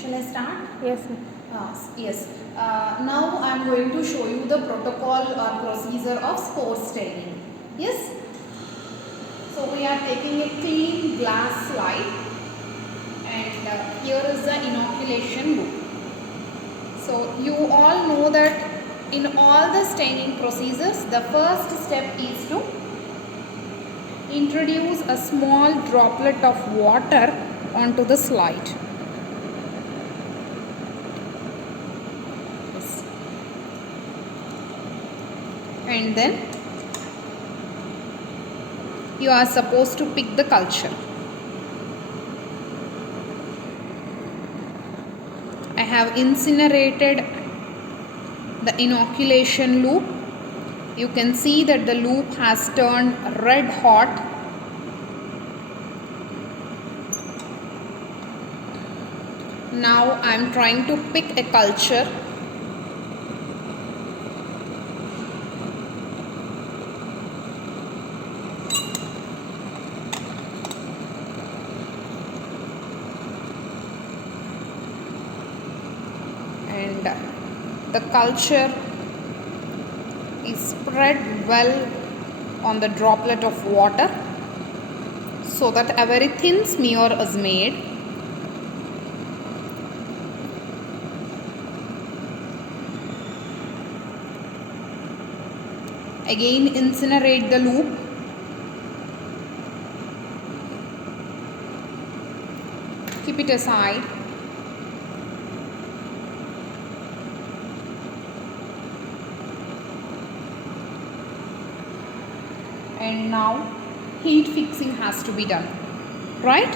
Shall I start? Yes, sir. Yes. Now I am going to show you the protocol or procedure of spore staining. Yes. So we are taking a clean glass slide, and here is the inoculation loop. So you all know that in all the staining procedures, the first step is to introduce a small droplet of water onto the slide. Yes. And then you are supposed to pick the culture. I have incinerated the inoculation loop. You can see that the loop has turned red hot. Now I am trying to pick a culture. And the culture is spread well on the droplet of water so that a very thin smear is made. Again incinerate the loop. Keep it aside. And now heat fixing has to be done, right?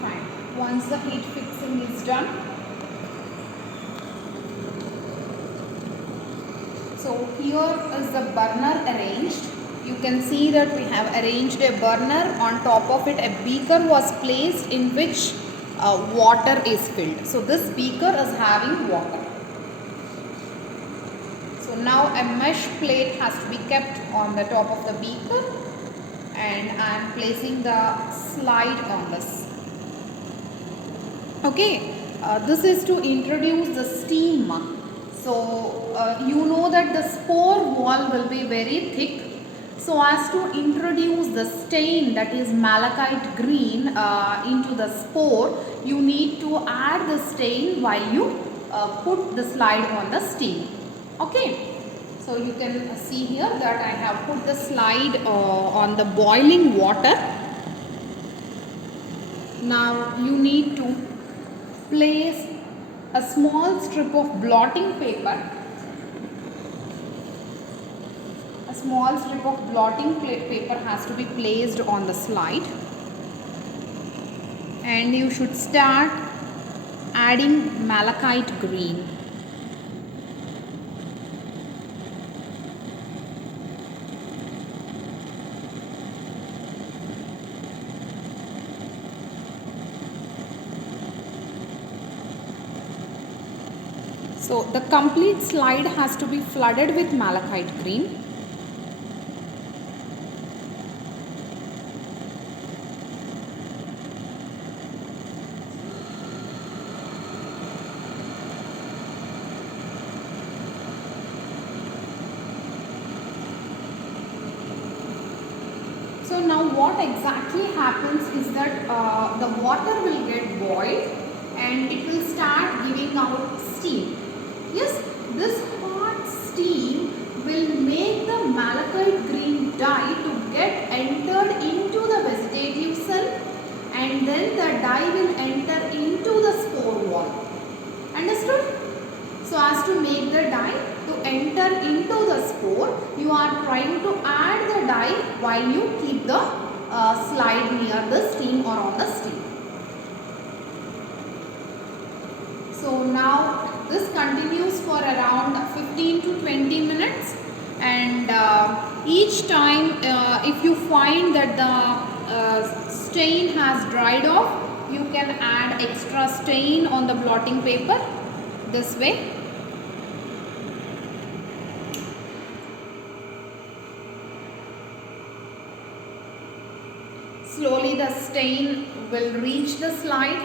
Fine. Once the heat fixing is done, so here is the burner arranged. You can see that we have arranged a burner. On top of it, a beaker was placed in which water is filled. So this beaker is having water. So now a mesh plate has to be kept on the top of the beaker, and I am placing the slide on this. Okay, this is to introduce the steam. So you know that the spore wall will be very thick. So as to introduce the stain, that is malachite green, into the spore, you need to add the stain while you put the slide on the steam. Okay, so you can see here that I have put the slide on the boiling water. Now you need to place a small strip of blotting paper. A small strip of blotting paper has to be placed on the slide, and you should start adding malachite green. So the complete slide has to be flooded with malachite green. So now what exactly happens is that the water will get boiled and it will start giving out steam. Yes, this hot steam will make the malachite green dye to get entered into the vegetative cell, and then the dye will enter into the spore wall. Understood? So as to make the dye to enter into the spore, you are trying to add the dye while you keep the slide near the steam or on the steam. So now this continues for around 15 to 20 minutes. and each time if you find that the stain has dried off, you can add extra stain on the blotting paper this way. Slowly the stain will reach the slide.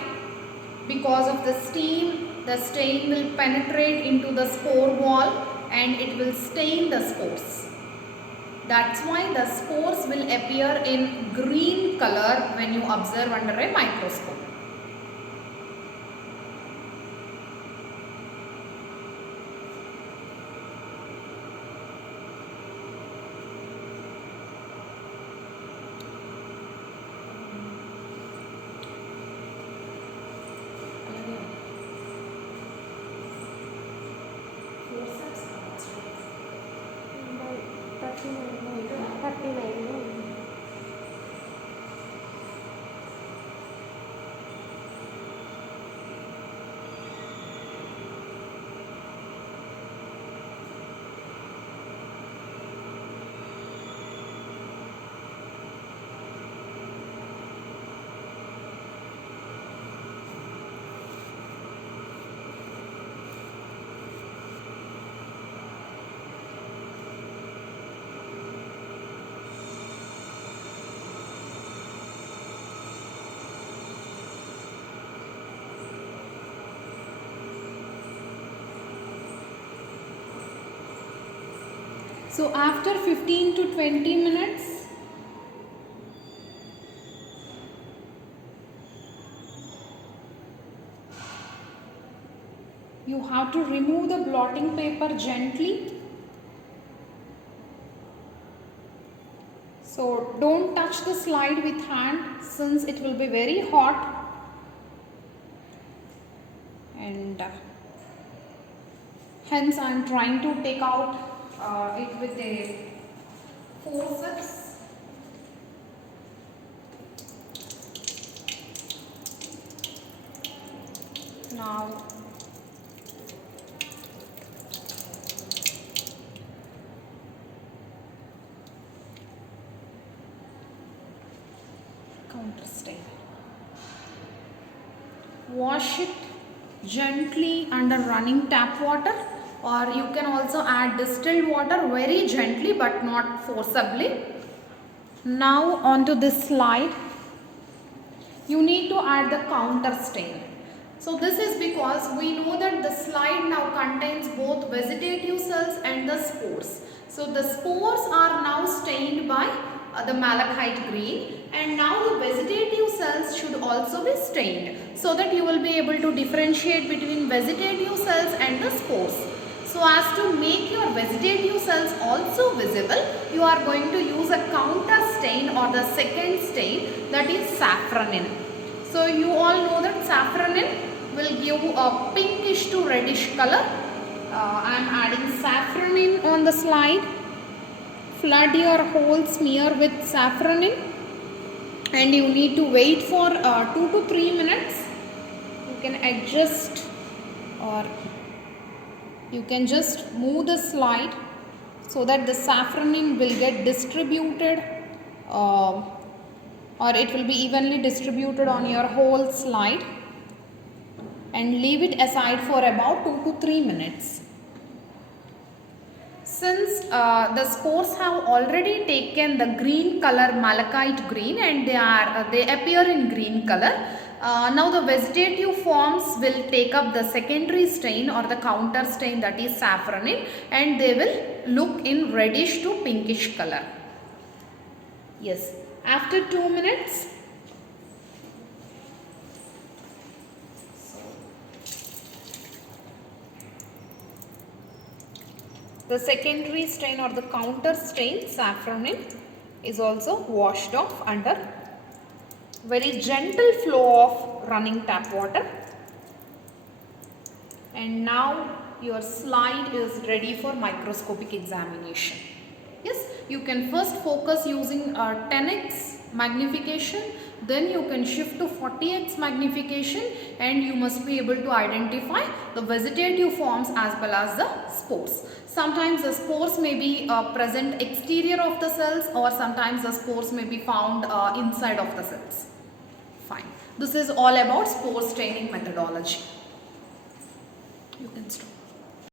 Because of the steam, the stain will penetrate into the spore wall and it will stain the spores. That's why the spores will appear in green color when you observe under a microscope. So after 15 to 20 minutes, you have to remove the blotting paper gently. So don't touch the slide with hand since it will be very hot, and hence I am trying to take out it with a forceps. Now counter stain. Wash it gently under running tap water, or you can also add distilled water very gently but not forcibly. Now onto this slide, you need to add the counter stain. So this is because we know that the slide now contains both vegetative cells and the spores. So the spores are now stained by the malachite green, and now the vegetative cells should also be stained, so that you will be able to differentiate between vegetative cells and the spores. So as to make your vegetative cells also visible, you are going to use a counter stain or the second stain, that is safranin. So you all know that safranin will give a pinkish to reddish color. I am adding safranin on the slide. Flood your whole smear with safranin, and you need to wait for 2 to 3 minutes. You can adjust, or you can just move the slide so that the safranin will get distributed, or it will be evenly distributed on your whole slide, and leave it aside for about 2 to 3 minutes. Since the spores have already taken the green color, malachite green, and they appear in green color, now the vegetative forms will take up the secondary stain or the counter stain, that is safranin, and they will look in reddish to pinkish color. Yes, after 2 minutes, the secondary stain or the counter stain, safranin, is also washed off under very gentle flow of running tap water. And now your slide is ready for microscopic examination. Yes, you can first focus using 10x magnification, then you can shift to 40x magnification, and you must be able to identify the vegetative forms as well as the spores. Sometimes the spores may be present exterior of the cells, or sometimes the spores may be found inside of the cells. Fine. This is all about spore staining methodology. You can stop.